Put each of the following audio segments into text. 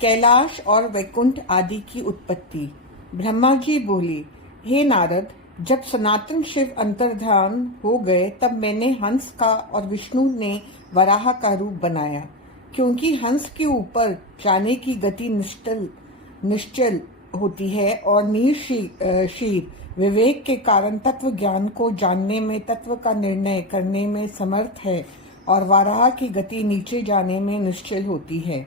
कैलाश और वैकुंठ आदि की उत्पत्ति। ब्रह्मा जी बोले, हे नारद, जब सनातन शिव अंतर्ध्यान हो गए तब मैंने हंस का और विष्णु ने वराह का रूप बनाया, क्योंकि हंस के ऊपर जाने की गति निश्चल होती है और शीर विवेक के कारण तत्व ज्ञान को जानने में, तत्व का निर्णय करने में समर्थ है, और वाराह की गति नीचे जाने में निश्चल होती है।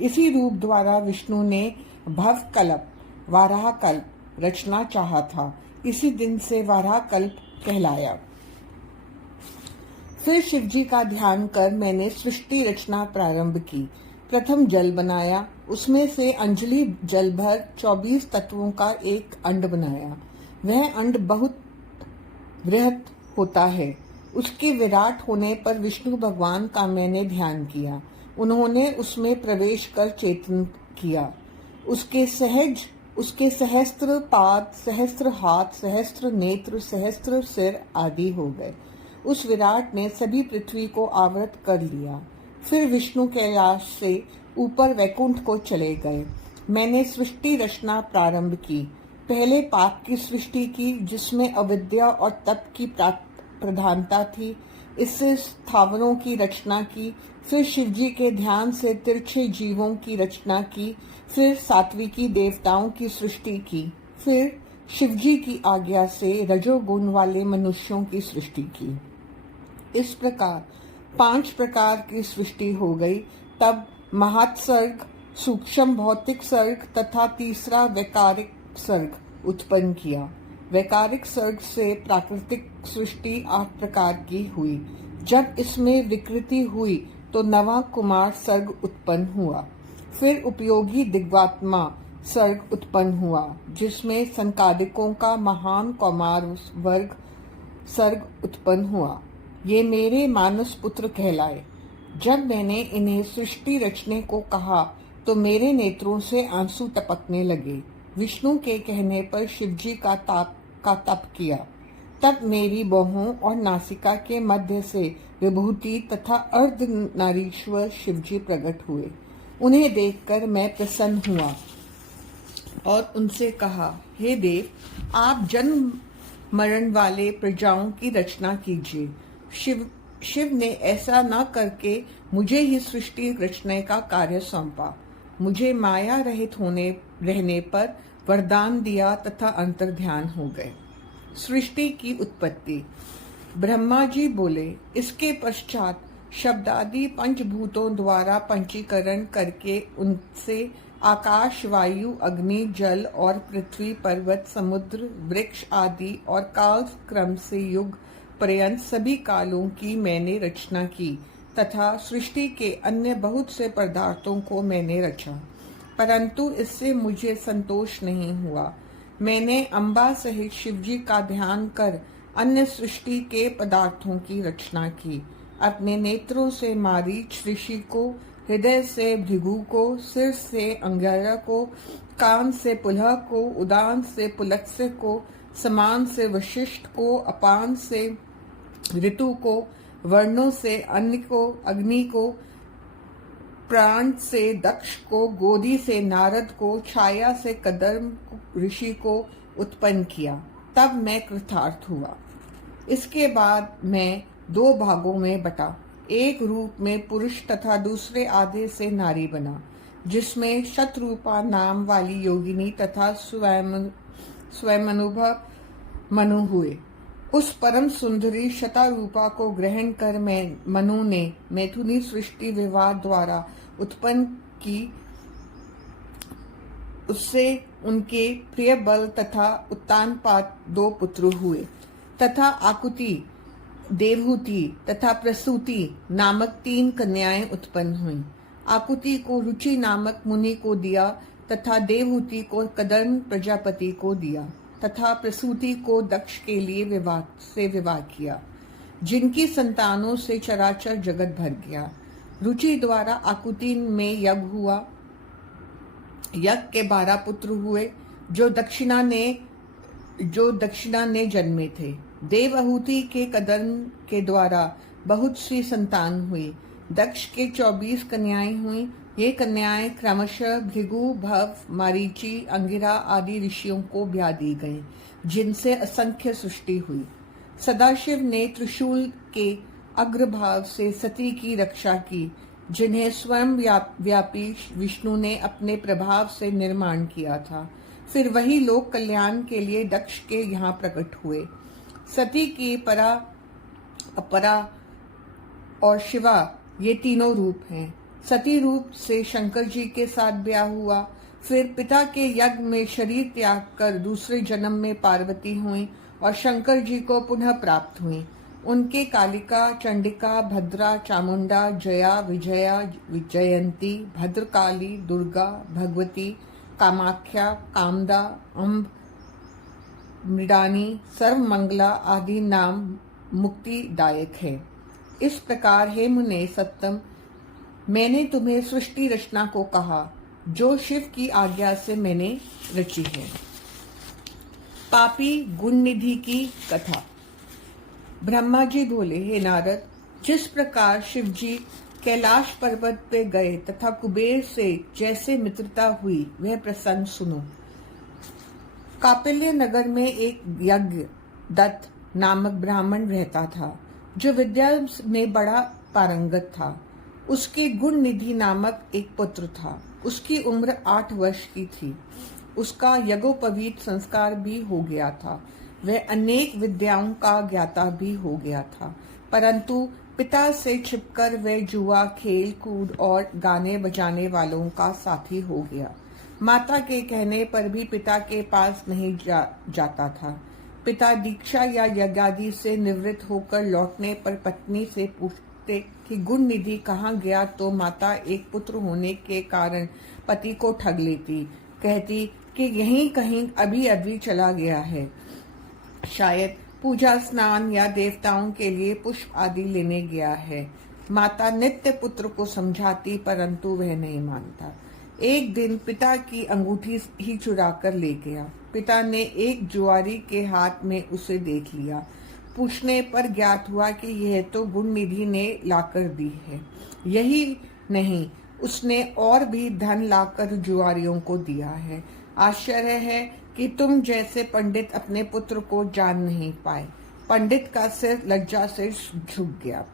इसी रूप द्वारा विष्णु ने भव कल्प, वाराह कल्प रचना चाहा था। इसी दिन से वाराह कल्प कहलाया। फिर शिवजी का ध्यान कर मैंने सृष्टि रचना प्रारंभ की। प्रथम जल बनाया, उसमें से अंजलि जल भर 24 तत्वों का एक अंड बनाया। वह अंड बहुत बृहत होता है। उसके विराट होने पर विष्णु भगवान का मैंने ध्यान किया। उन्होंने उसमें प्रवेश कर चेतन किया। उसके सहस्त्र पाद, सहस्त्र हाथ, सहस्त्र नेत्र, सहस्त्र सिर आदि हो गए। उस विराट ने सभी पृथ्वी को आवृत कर लिया। फिर विष्णु कैलाश से ऊपर वैकुंठ को चले गए। मैंने सृष्टि रचना प्रारंभ की। पहले पाप की सृष्टि की, जिसमें अविद्या और तप की प्रधानता थी। इससे स्थावरों की रचना की। फिर शिवजी के ध्यान से तिरछे जीवों की रचना की। फिर सात्विकी देवताओं की सृष्टि की। फिर शिवजी की आज्ञा से रजोगुण वाले मनुष्यों की सृष्टि की। इस प्रकार 5 प्रकार की सृष्टि हो गई। तब महात्सर्ग, सूक्ष्म भौतिक सर्ग तथा तीसरा वैकारिक सर्ग उत्पन्न किया। वैकारिक सर्ग से प्राकृतिक सृष्टि 8 प्रकार की हुई। जब इसमें विकृति हुई तो नवा कुमार सर्ग उत्पन्न हुआ। फिर उपयोगी दिग्वात्मा सर्ग उत्पन्न हुआ, जिसमें संकादिकों का महान कौमार वर्ग सर्ग उत्पन्न हुआ। ये मेरे मानस पुत्र कहलाए। जब मैंने इन्हें सृष्टि रचने को कहा तो मेरे नेत्रों से आंसू टपकने लगे। विष्णु के कहने पर शिवजी का तप किया। तब मेरी बाहों और नासिका के मध्य से विभूति तथा अर्धनारीश्वर शिवजी प्रकट हुए। उन्हें देखकर मैं प्रसन्न हुआ और उनसे कहा, हे देव, आप जन्म मरण वाले प्रजाओं की रचना कीजिए। शिव ने ऐसा न करके मुझे ही सृष्टि रचने का कार्य सौंपा। मुझे माया रहित रहने पर वरदान दिया तथा अंतर्ध्यान हो गए। सृष्टि की उत्पत्ति। ब्रह्मा जी बोले, इसके पश्चात शब्दादि पंचभूतों द्वारा पंचीकरण करके उनसे आकाश, वायु, अग्नि, जल और पृथ्वी, पर्वत, समुद्र, वृक्ष आदि और काल क्रम से युग पर्यंत सभी कालों की मैंने रचना की तथा सृष्टि के अन्य बहुत से पदार्थों को मैंने रचा। परंतु इससे मुझे संतोष नहीं हुआ। मैंने अम्बा सहित शिवजी का ध्यान कर अन्य सृष्टि के पदार्थों की रचना की। अपने नेत्रों से मारीच ऋषि को, हृदय से भृगु को, सिर से अंगिरा को, कान से पुलह को, उदान से पुलत्स्य को, समान से वशिष्ठ को, अपान से ऋतु को, वर्णों से अन्न को, अग्नि को, प्राण से दक्ष को, गोदी से नारद को, छाया से कदर्म ऋषि को उत्पन्न किया। तब मैं कृतार्थ हुआ। इसके बाद मैं 2 भागों में बटा। एक रूप में पुरुष तथा दूसरे आधे से नारी बना, जिसमें शतरूपा नाम वाली योगिनी तथा स्वयं अनुभव मनु हुए। उस परम सुंदरी शतारूपा को ग्रहण कर मनु ने मैथुनी सृष्टि विवाह द्वारा उत्पन्न की। उससे उनके प्रिय बल तथा उत्तानपाद 2 पुत्र हुए तथा आकुति, देवहूति तथा प्रसूति नामक 3 कन्याएं उत्पन्न हुईं। आकुति को रुचि नामक मुनि को दिया तथा देवहूति को कदर्म प्रजापति को दिया तथा प्रसूति को दक्ष के लिए विवाह किया, जिनकी संतानों से चराचर जगत भर गया। रुचि द्वारा आकुति में यज्ञ हुआ। यज्ञ के 12 पुत्र हुए, जो दक्षिणा ने जन्मे थे। देवहूति के कदर्म के द्वारा बहुत सी संतान हुई। दक्ष के 24 कन्याएं हुई ये कन्याएं क्रमशः भृगु, भव, मारीचि, अंगिरा आदि ऋषियों को ब्याह दी गईं, जिनसे असंख्य सृष्टि हुई। सदाशिव ने त्रिशूल के अग्रभाग से सती की रक्षा की, जिन्हें स्वयं व्यापी विष्णु ने अपने प्रभाव से निर्माण किया था। फिर वही लोक कल्याण के लिए दक्ष के यहाँ प्रकट हुए। सती की परा, अपरा और शिवा ये तीनों रूप हैं। सती रूप से शंकर जी के साथ ब्याह हुआ। फिर पिता के यज्ञ में शरीर त्याग कर दूसरे जन्म में पार्वती हुई और शंकर जी को पुनः प्राप्त हुई। उनके कालिका, चंडिका, भद्रा, चामुंडा, जया, विजया, जयंती, भद्रकाली, दुर्गा, भगवती, कामाख्या, कामदा, अम्ब, मृडानी, सर्वमंगला आदि नाम मुक्तिदायक है। इस प्रकार हे मुने सत्तम, मैंने तुम्हें सृष्टि रचना को कहा, जो शिव की आज्ञा से मैंने रची है। पापी गुण निधि की कथा। ब्रह्मा जी बोले, हे नारद, जिस प्रकार शिव जी कैलाश पर्वत पे गए तथा कुबेर से जैसे मित्रता हुई वह प्रसंग सुनो। कापिल्य नगर में एक यज्ञ दत्त नामक ब्राह्मण रहता था, जो विद्या में बड़ा पारंगत था। उसके गुण निधि नामक एक पुत्र था। उसकी उम्र 8 वर्ष की थी। उसका यज्ञोपवीत संस्कार भी हो गया था। वह अनेक विद्याओं का ज्ञाता भी हो गया था, परंतु पिता से छिपकर वह जुआ, खेल कूद और गाने बजाने वालों का साथी हो गया। माता के कहने पर भी पिता के पास नहीं जाता था। पिता दीक्षा या यज्ञादि से निवृत्त होकर लौटने पर पत्नी से पूछते कि गुण निधि कहाँ गया, तो माता एक पुत्र होने के कारण पति को ठग लेती। कहती कि यहीं कहीं अभी अभी चला गया है, शायद पूजा, स्नान या देवताओं के लिए पुष्प आदि लेने गया है। माता नित्य पुत्र को समझाती, परंतु वह नहीं मानता। एक दिन पिता की अंगूठी ही चुरा कर ले गया। पिता ने एक जुआरी के हाथ में उसे देख लिया। पूछने पर ज्ञात हुआ कि यह तो गुण निधि ने लाकर दी है। यही नहीं, उसने और भी धन लाकर जुआरियों को दिया है। आश्चर्य है कि तुम जैसे पंडित अपने पुत्र को जान नहीं पाए। पंडित का सिर लज्जा से झुक गया।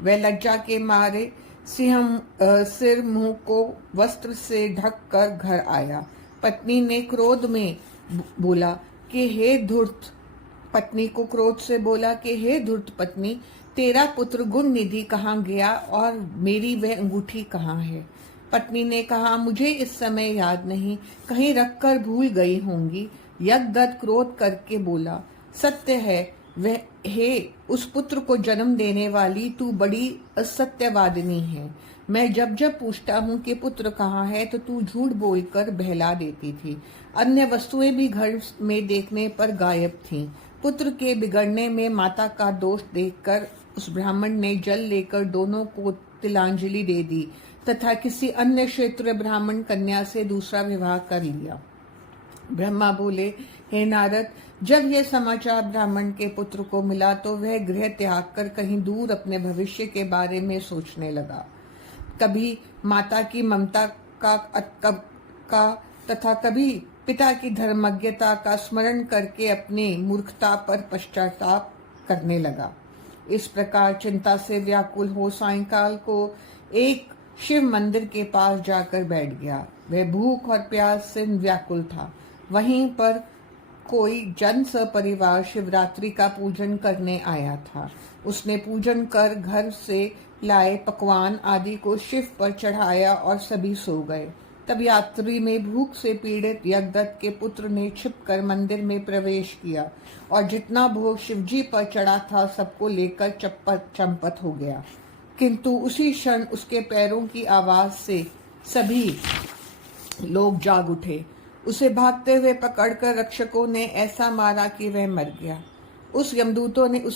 वह लज्जा के मारे सिर मुंह को वस्त्र से ढक कर घर आया। पत्नी ने क्रोध में बोला कि हे धूर्त पत्नी को क्रोध से बोला कि हे धूर्त पत्नी, तेरा पुत्र गुण निधि कहाँ गया और मेरी वह अंगूठी कहाँ है? पत्नी ने कहा, मुझे इस समय याद नहीं, कहीं रख कर भूल गई होंगी। यज्ञदत्त क्रोध करके बोला, सत्य है वह, हे उस पुत्र को जन्म देने वाली तू बड़ी असत्यवादिनी है। मैं जब जब पूछता हूँ कि पुत्र कहाँ है तो तू झूठ बोलकर बहला देती थी। अन्य वस्तुएं भी घर में देखने पर गायब थीं। पुत्र के बिगड़ने में माता का दोष देखकर उस ब्राह्मण ने जल लेकर दोनों को तिलांजलि दे दी तथा किसी अन्य क्षेत्र ब्राह्मण कन्या से दूसरा विवाह कर लिया। ब्रह्मा बोले, हे नारद, जब यह समाचार ब्राह्मण के पुत्र को मिला तो वह गृह त्याग कर कहीं दूर अपने भविष्य के बारे में सोचने लगा। कभी माता की ममता का तथा कभी पिता की धर्मज्ञता का स्मरण करके अपनी मूर्खता पर पश्चाताप करने लगा। इस प्रकार चिंता से व्याकुल हो सायंकाल को एक शिव मंदिर के पास जाकर बैठ गया। वह भूख और प्यास से व्याकुल था। वहीं पर कोई जन सपरिवार शिवरात्रि का पूजन करने आया था। उसने पूजन कर घर से लाए पकवान आदि को शिव पर चढ़ाया और सभी सो गए। तब यात्री में भूख से पीड़ित यज्ञदत्त के पुत्र ने छिपकर मंदिर में प्रवेश किया और जितना भोग शिवजी पर चढ़ा था सबको लेकर चंपत हो गया। किंतु उसी क्षण उसके पैरों की आवाज से सभी लोग जाग उठे। उसे भागते हुए पकड़कर रक्षकों ने ऐसा मारा कि वह मर गया। उसे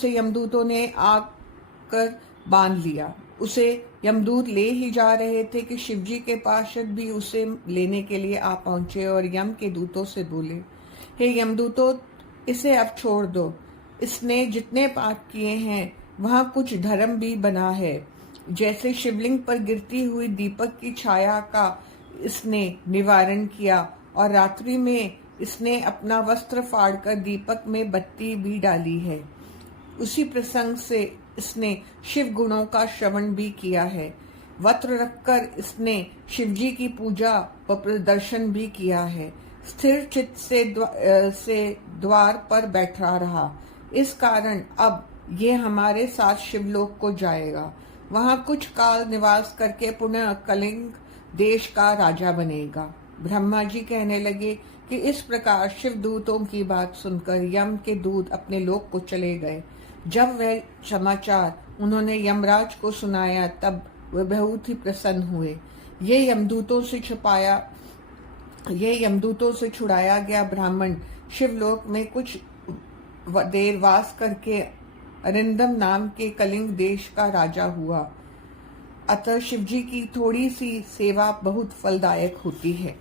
यमदूतों ने आकर बांध लिया। उसे यमदूत ले ही जा रहे थे कि शिवजी के पार्षद भी उसे लेने के लिए आ पहुंचे और यम के दूतों से बोले, हे यमदूतों, इसे अब छोड़ दो। इसने जितने पाप किए हैं वहाँ कुछ धर्म भी बना है। जैसे शिवलिंग पर गिरती हुई दीपक की छाया का इसने निवारण किया और रात्रि में इसने अपना वस्त्र फाड़कर दीपक में बत्ती भी डाली है। उसी प्रसंग से इसने शिव गुणों का श्रवण भी किया है। वस्त्र रखकर इसने शिवजी की पूजा व प्रदर्शन भी किया है। स्थिर चित्त से द्वार पर बैठा रहा। इस कारण अब ये हमारे साथ शिवलोक को जाएगा। वहां कुछ काल निवास करके पुनः कलिंग देश का राजा बनेगा। ब्रह्मा जी कहने लगे कि इस प्रकार शिव दूतों की बात सुनकर यम के दूत अपने लोक को चले गए। जब वह समाचार उन्होंने यमराज को सुनाया तब वे बहुत ही प्रसन्न हुए। ये यमदूतों से छुड़ाया गया ब्राह्मण शिवलोक में कुछ देर वास करके अरिंदम नाम के कलिंग देश का राजा हुआ। अतः शिवजी की थोड़ी सी सेवा बहुत फलदायक होती है।